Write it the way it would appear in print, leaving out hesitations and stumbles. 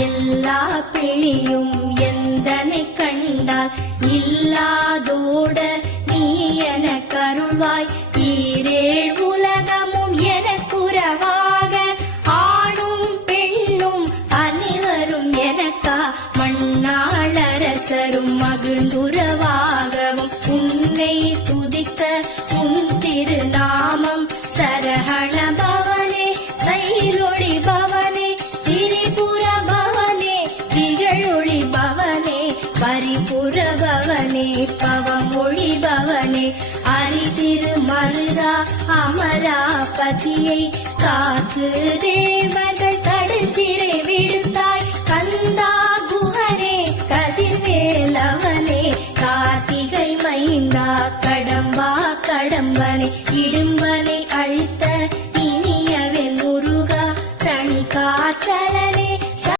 எல்லா பிணியும் எந்தனை கண்டால் இல்லாதோட நீ என கருள்வாய். ஈரேழ் உலகமும் எனக்குறவாக ஆணும் பெண்ணும் அனைவரும் எனக்கா மண்ணாளரசரும் மகிழ்ந்துறவா